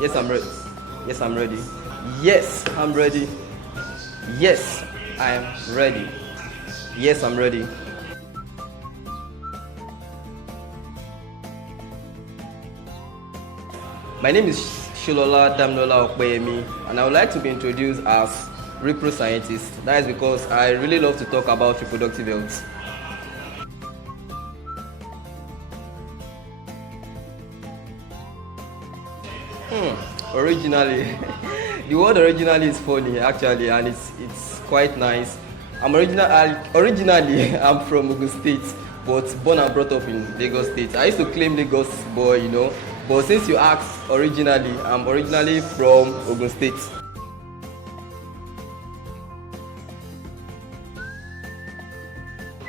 Yes, I'm ready. Yes, I'm ready. Yes, I'm ready. Yes, I'm ready. Yes, I'm ready. My name is Sholola Damilola Opeyemi, and I would like to be introduced as repro scientist. That is because I really love to talk about reproductive health. Originally, the word originally is funny actually, and it's quite nice. Originally I'm from Ogun State, but born and brought up in Lagos State. I used to claim Lagos boy, but since you asked originally, I'm originally from Ogun State.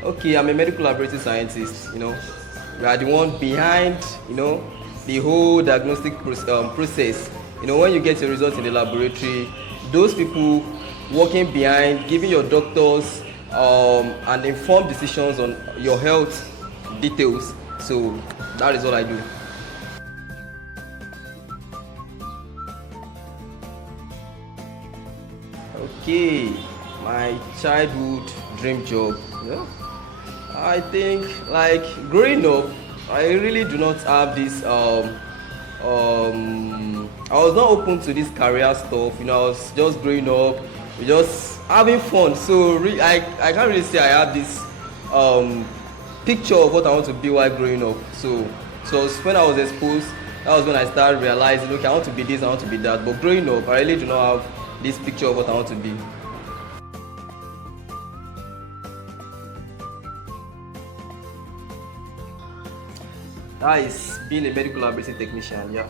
Okay, I'm a medical laboratory scientist. We are the one behind, the whole diagnostic process. When you get your results in the laboratory, those people working behind, giving your doctors and informed decisions on your health details. So that is what I do. Okay, my childhood dream job. Yeah. I think like growing up, I really do not have this I was not open to this career stuff. I was just growing up, just having fun. So I can't really say I have this picture of what I want to be while growing up. So when I was exposed, that was when I started realizing, okay, I want to be this, I want to be that. But growing up, I really do not have this picture of what I want to be. That is being a medical laboratory technician, yeah.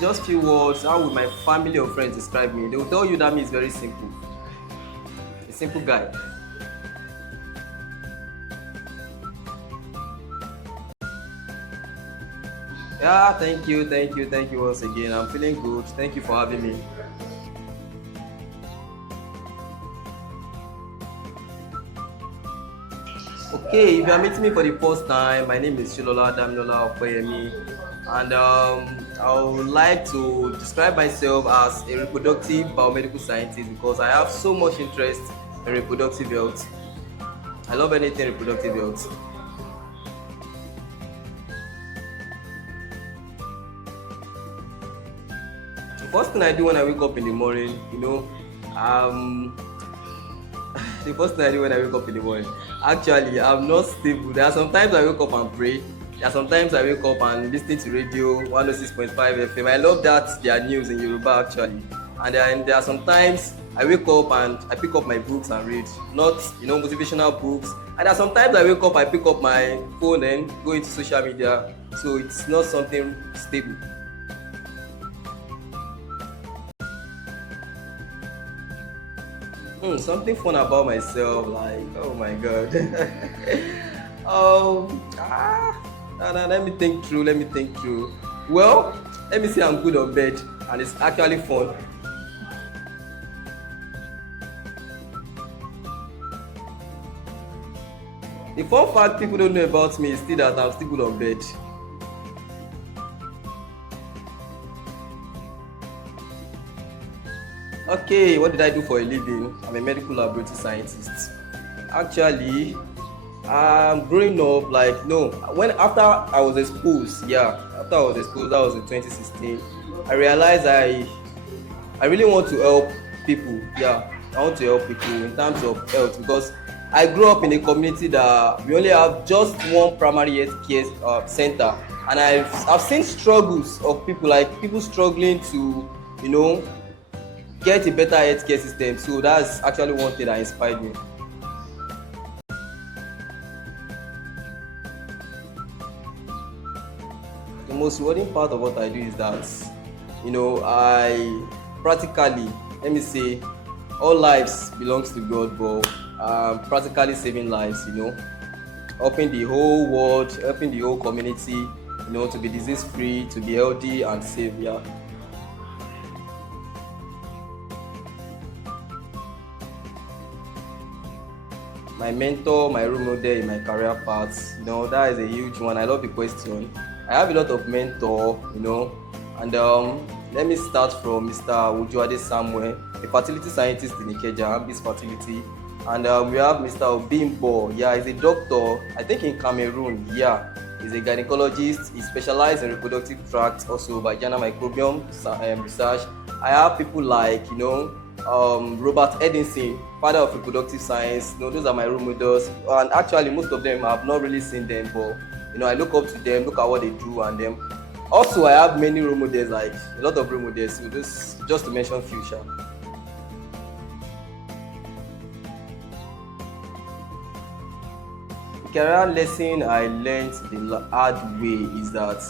Just few words. How would my family or friends describe me? They will tell you that me is very simple. A simple guy. Yeah, thank you once again. I'm feeling good. Thank you for having me. Okay, if you are meeting me for the first time, my name is Sholola Damilola Opeyemi, and I would like to describe myself as a reproductive biomedical scientist because I have so much interest in reproductive health. I love anything reproductive health. The first thing I do when I wake up in the morning, the first thing I do when I wake up in the morning, actually, I'm not stable. There are sometimes I wake up and pray. There are sometimes I wake up and listen to radio 106.5 FM. I love that their news in Yoruba actually. And then there are sometimes I wake up and I pick up my books and read, not motivational books. And there are sometimes I wake up, I pick up my phone and go into social media. So it's not something stable. Something fun about myself, like oh my god. um, let me think through. Well, let me say I'm good on bed, and it's actually fun. The fun fact people don't know about me is still that I'm still good on bed. Okay, what did I do for a living? I'm a medical laboratory scientist. Actually, growing up, like no, after I was exposed, that was in 2016. I realized I really want to help people. Yeah, I want to help people in terms of health because I grew up in a community that we only have just one primary health care center, and I've seen struggles of people struggling to get a better healthcare system. So that's actually one thing that inspired me. The most rewarding part of what I do is that, I practically, let me say, all lives belongs to God, but practically saving lives, helping the whole world, helping the whole community, to be disease free, to be healthy and safe, yeah. my mentor, my role model in my career path. That is a huge one. I love the question. I have a lot of mentor, and let me start from Mr. Ujuade Samuel, a fertility scientist in Ikeja, Ambis Fertility. And we have Mr. Obimbo. Yeah, he's a doctor, I think in Cameroon. Yeah, he's a gynecologist. He specializes in reproductive tract, also vagina microbiome research. I have people like, Robert Edinson, father of reproductive science. Those are my role models. And actually, most of them I've not really seen them, but I look up to them, look at what they do, and them. Also, I have many role models, like a lot of role models. So just to mention few. Career lesson I learned the hard way is that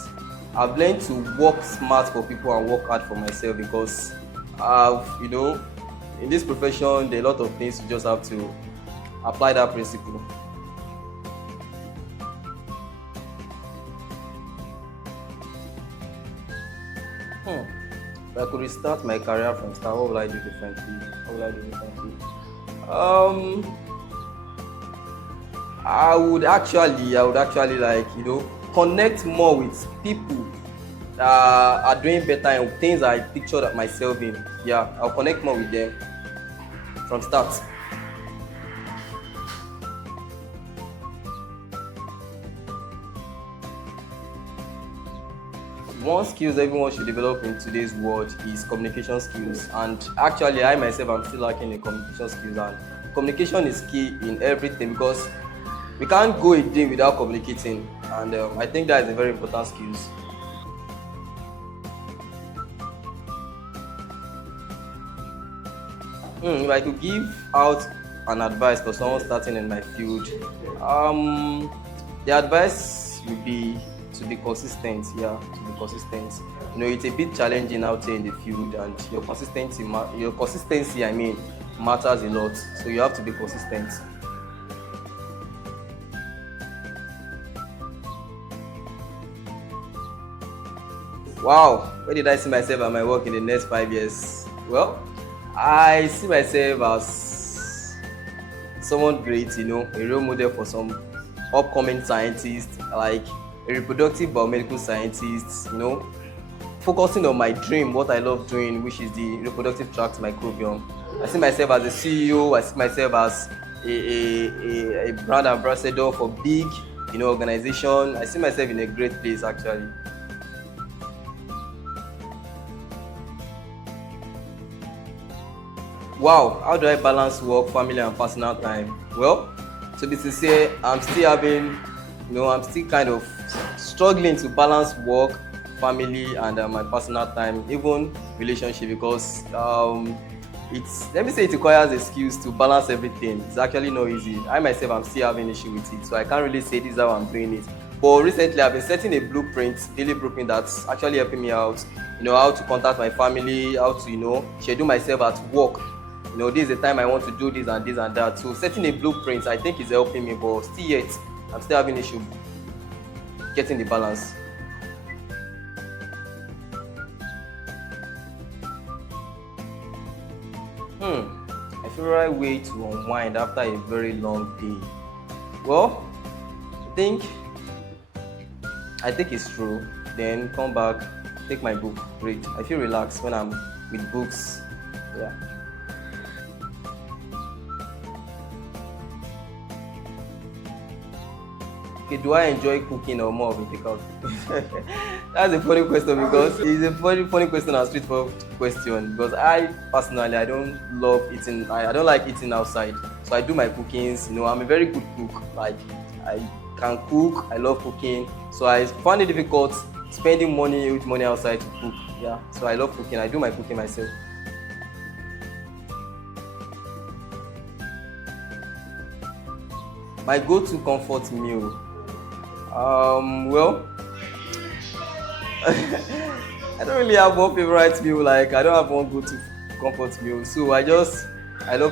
I've learned to work smart for people and work hard for myself, because in this profession, there are a lot of things you just have to apply that principle. If I could restart my career from start, what would I do differently? Um, I would actually like connect more with people that are doing better in things I pictured myself in. Yeah, I'll connect more with them from start. One skills everyone should develop in today's world is communication skills, and actually I myself am still lacking in communication skills, and communication is key in everything, because we can't go a day without communicating, and I think that is a very important skills. If I could give out an advice for someone starting in my field, the advice would be to be consistent. Yeah, to be consistent. It's a bit challenging out here in the field, and your consistency, I mean, matters a lot. So you have to be consistent. Wow, where did I see myself at my work in the next 5 years? Well, I see myself as someone great, a role model for some upcoming scientists, like a reproductive biomedical scientist, focusing on my dream, what I love doing, which is the reproductive tract microbiome. I see myself as a CEO, I see myself as a brand ambassador for big, organization. I see myself in a great place, actually. Wow, how do I balance work, family, and personal time? Well, to be sincere, I'm still kind of struggling to balance work, family, and my personal time, even relationship, because let me say it requires a skills to balance everything. It's actually not easy. I myself, I'm still having issue with it, so I can't really say this is how I'm doing it. But recently, I've been setting a daily blueprint that's actually helping me out. How to contact my family, how to schedule myself at work. This is the time I want to do this and this and that. So setting a blueprint, I think, is helping me, but still yet, I'm still having issue getting the balance. My favorite way to unwind after a very long day. Well, I think it's true. Then come back, take my book, read. I feel relaxed when I'm with books. Yeah. Okay, do I enjoy cooking or more of a takeout? That's a funny question, because it's a funny question and straightforward question, because I personally, I don't love eating. I don't like eating outside, so I do my cookings. I'm a very good cook. Like, I can cook. I love cooking, so I find it difficult spending huge money outside to cook. Yeah, so I love cooking. I do my cooking myself. My go-to comfort meal. Well, I don't really have one favorite meal. Like, I don't have one go-to comfort meal. So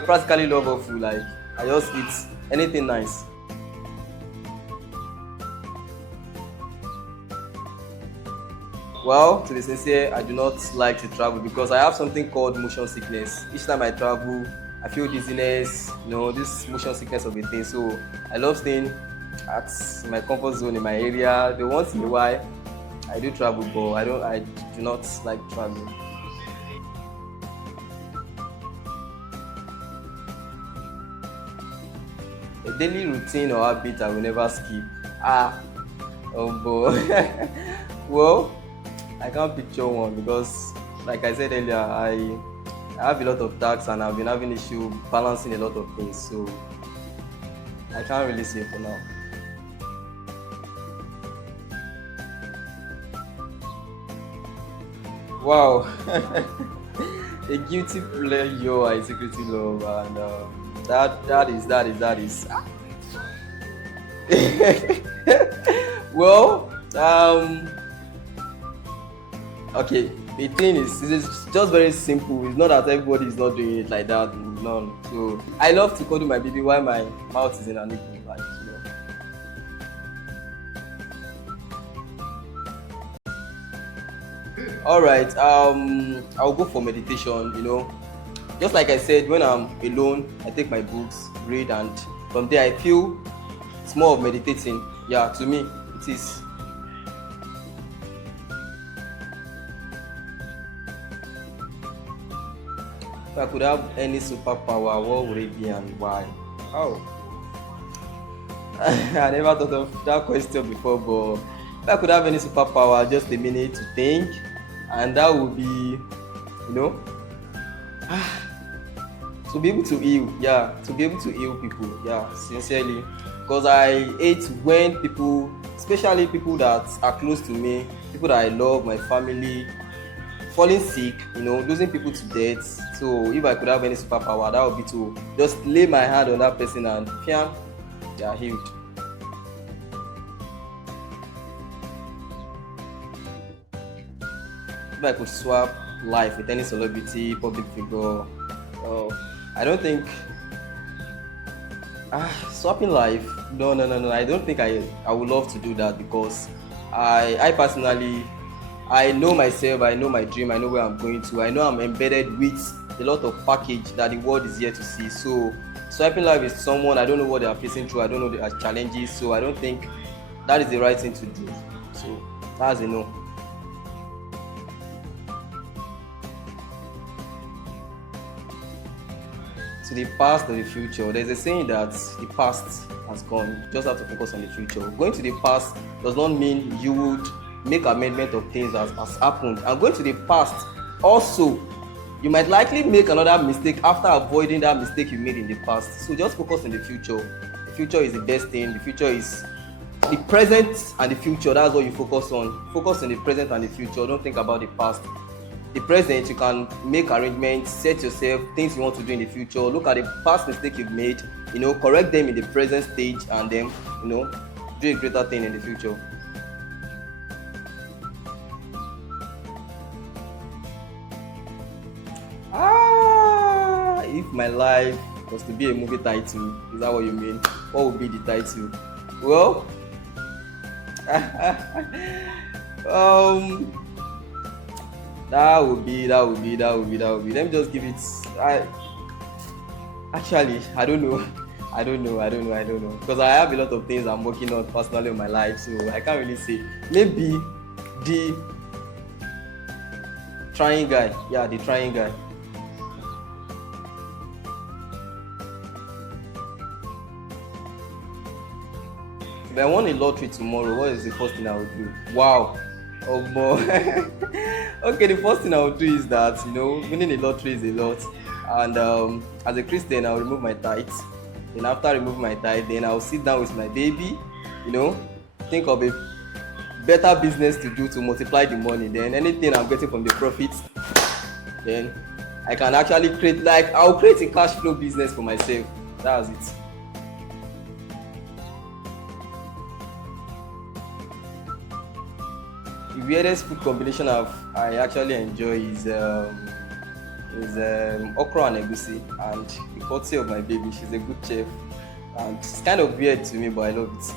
practically love all food. Like, I just eat anything nice. Well, to be sincere, I do not like to travel, because I have something called motion sickness. Each time I travel, I feel dizziness, this motion sickness of a thing. So I love staying at my comfort zone in my area. The once in a while I do travel, but I do not like traveling. A daily routine or habit I will never skip. Ah, oh boy. Well, I can't picture one because, like I said earlier, I have a lot of tasks and I've been having issue balancing a lot of things. So I can't really say for now. Wow, a guilty pleasure I secretly love, and that is. Well, okay. The thing is, it's just very simple. It's not that everybody is not doing it like that. None. So I love to cuddle my baby while my mouth is in an nipple, like. All right. I'll go for meditation. Just like I said, when I'm alone, I take my books, read, and from there I feel it's more of meditating. Yeah, to me, it is. If I could have any superpower, what would it be and why? Oh, I never thought of that question before, but if I could have any superpower, just a minute to think, and that would be, know, to be able to heal. Yeah, to be able to heal people. Yeah, sincerely, because I hate when people, especially people that are close to me, people that I love, my family, falling sick, losing people to death. So if I could have any superpower, that would be to just lay my hand on that person and fiam, they are healed. If I could swap life with any celebrity, public figure, I don't think swapping life. No, no, no, no. I don't think I would love to do that because I personally, I know myself, I know my dream, I know where I'm going to. I know I'm embedded with a lot of package that the world is here to see. So swiping life with someone, I don't know what they are facing through, I don't know their challenges, so I don't think that is the right thing to do. So that's a no. To the past or the future, there's a saying that the past has gone. You just have to focus on the future. Going to the past does not mean you would make amendment of things that has happened. And going to the past also, you might likely make another mistake after avoiding that mistake you made in the past. So just focus on the future. The future is the best thing. The future is the present and the future. That's what you focus on. Focus on the present and the future. Don't think about the past. The present, you can make arrangements, set yourself things you want to do in the future. Look at the past mistake you've made, correct them in the present stage, and then do a greater thing in the future. If my life was to be a movie title, is that what you mean? What would be the title? Well, that would be. Let me just give it. I don't know. I don't know. Because I have a lot of things I'm working on personally in my life, so I can't really say. Maybe the trying guy. Yeah, the trying guy. If I won a lottery tomorrow, what is the first thing I would do? Wow. Oh boy. Okay, the first thing I would do is that winning a lottery is a lot, and as a Christian, I'll remove my tithe. Then after removing my tithe, then I'll sit down with my baby, think of a better business to do to multiply the money. Then anything I'm getting from the profits, then I can actually I'll create a cash flow business for myself. That's it. The weirdest food combination I actually enjoy is okra and egusi, and the courtesy of my baby. She's a good chef, and it's kind of weird to me, but I love it.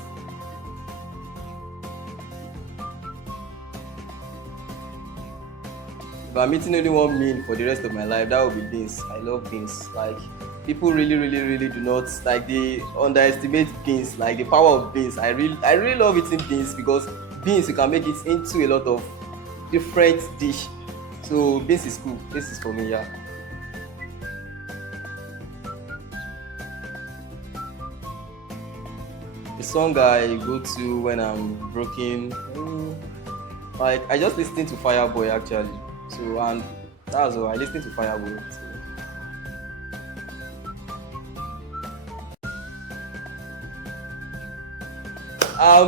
If I'm eating only one meal for the rest of my life, that would be beans. I love beans. Like People really do not like, they underestimate beans, like the power of beans. I really love eating beans because beans, you can make it into a lot of different dish. So beans is cool. This is for me, yeah. The song I go to when I'm broken, like I just listening to Fireboy actually. So, and that's all I listen to Fireboy. So.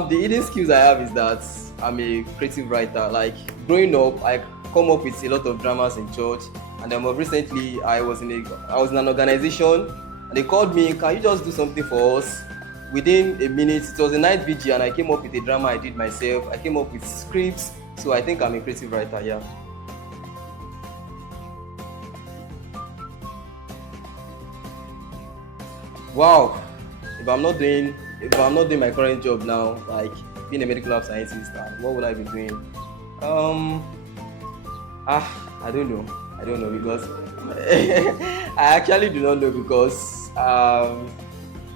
The hidden skills I have is that I'm a creative writer. Like growing up, I come up with a lot of dramas in church, and then more recently, I was in an organization, and they called me, "Can you just do something for us?" Within a minute, it was a night vigil, and I came up with a drama I did myself. I came up with scripts, so I think I'm a creative writer. Yeah. Wow. If I'm not doing my current job now, like being a medical lab scientist, what would I be doing? Um, I don't know. I don't know because I actually do not know because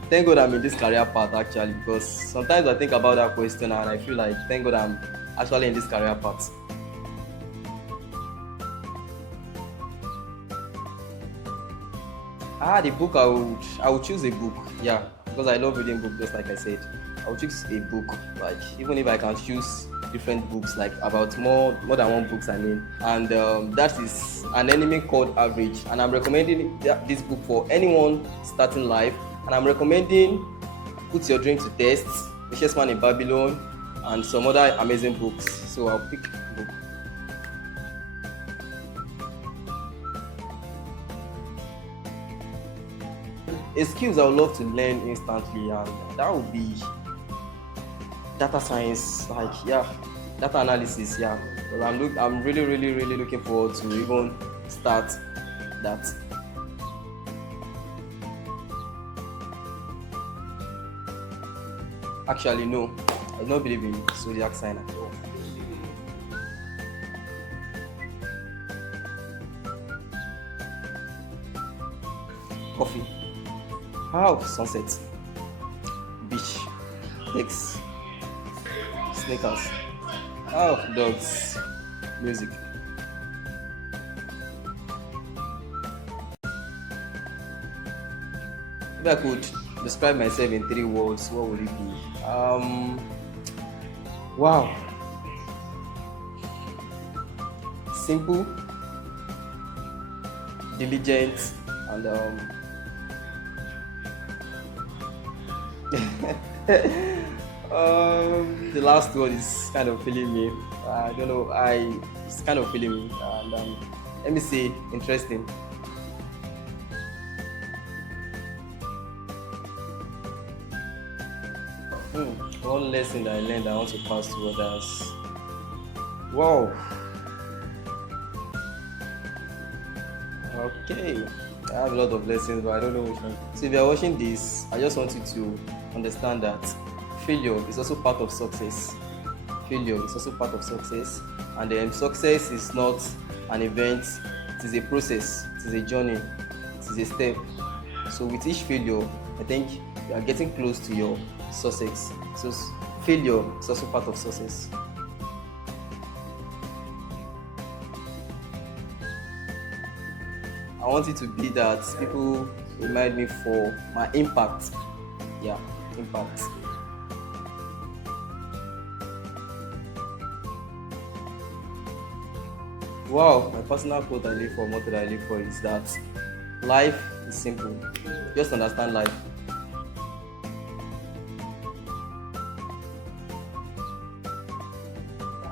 thank God I'm in this career path actually, because sometimes I think about that question and I feel like thank God I'm actually in this career path. The book I would choose a book, yeah, because I love reading books. Just like I said, I would choose a book. Like even if I can choose different books, like about more than one books, I mean, and that is An Enemy Called Average, and I'm recommending this book for anyone starting life, and I'm recommending Put Your Dream to Test, Richest Man in Babylon, and some other amazing books. So I'll pick book. A skills I would love to learn instantly, and that would be data science, like yeah, data analysis, yeah. But I'm really looking forward to even start that. Actually, no, I don't believe in zodiac sign at all. Coffee. How sunset, beach, takes, sneakers. How dogs, music. If I could describe myself in three words, what would it be? Wow, simple, diligent, and the last one is kind of feeling me. I don't know. It's kind of feeling me, and let me say interesting. One lesson that I learned I want to pass to others. Wow. Okay. I have a lot of lessons, but I don't know which one. So if you're watching this, I just want you to understand that failure is also part of success. Failure is also part of success, and then success is not an event; it is a process, it is a journey, it is a step. So with each failure, I think you are getting close to your success. So failure is also part of success. I want it to be that people remind me for my impact. Yeah, impact. Wow, my personal quote I live for, motto that I live for is that life is simple. Just understand life.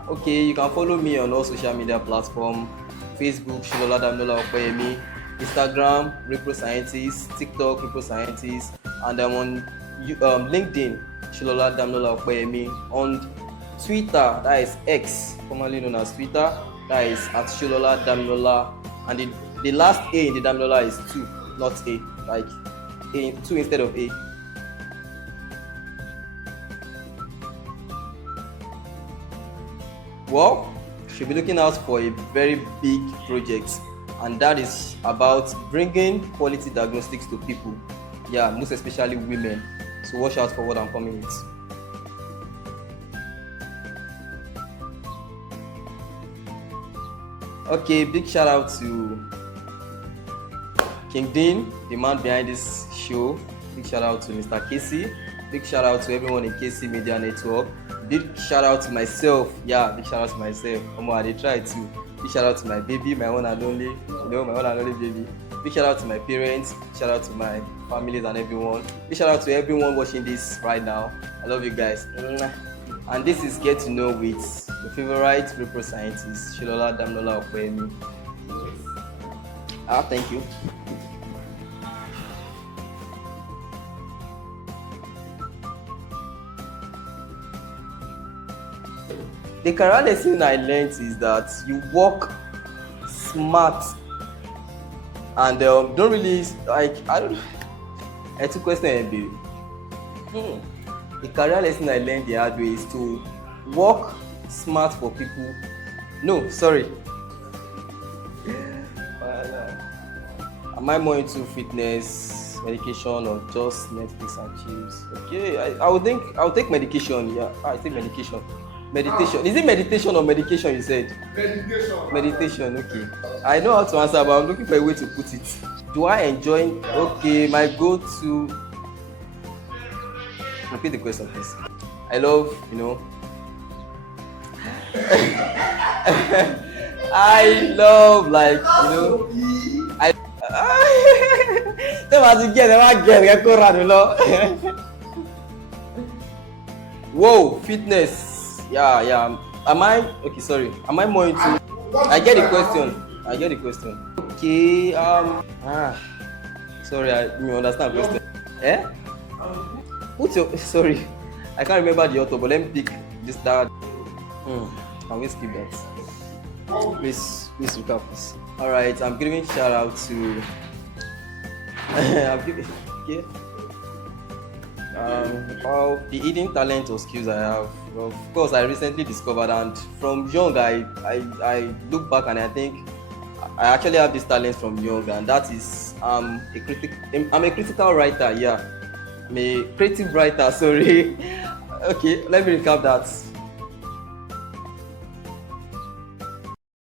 Okay, you can follow me on all social media platforms: Facebook, Sholola Damilola Opeyemi, Instagram, Repro Scientist, TikTok, Repro Scientist, and I'm on LinkedIn, Sholola Damilola Opeyemi. On Twitter, that is X, formerly known as Twitter, that is at Sholola Damilola, and the last A in the Damilola is 2, not A, like A, 2 instead of A. Well, should be looking out for a very big project and that is about bringing quality diagnostics to people. Yeah, most especially women. So watch out for what I'm coming with. Okay, big shout out to King Dean, the man behind this show. Big shout out to Mr. Casey. Big shout out to everyone in KC Media Network. Big shout out to myself. Yeah, big shout out to myself. I try to. Big shout out to my baby, my one and only. My one and only baby. Big shout out to my parents. Shout out to my families and everyone. Big shout out to everyone watching this right now. I love you guys. And this is Get to Know with your favorite Repro scientist, Sholola, Damilola, Opeyemi. Thank you. The career lesson I learned is that you work smart and don't really I don't. I took question baby. The career lesson I learned the hard way is to work smart for people. No, sorry. Am I more into fitness, medication, or just Netflix and chills? Okay, I would think I'll take medication. Yeah, I take medication. Meditation. Is it meditation or medication you said? Meditation. Meditation, okay. I know how to answer, but I'm looking for a way to put it. Do I enjoy? Okay, my go-to. Repeat the question, please. I love, I love, like, Whoa, fitness. Yeah. Am I okay? Sorry. Am I more into? I get the question. Okay. Sorry, you understand the question. Sorry, I can't remember the author, but let me pick this that. Can we skip that? Please recap this. All right, I'm giving shout out to. Okay. All the hidden talent or skills I have, of course, I recently discovered, and from young, I look back and I think I actually have this talent from young, and that is I'm a critical writer. Yeah, I'm a creative writer. Sorry. Okay, let me recap that.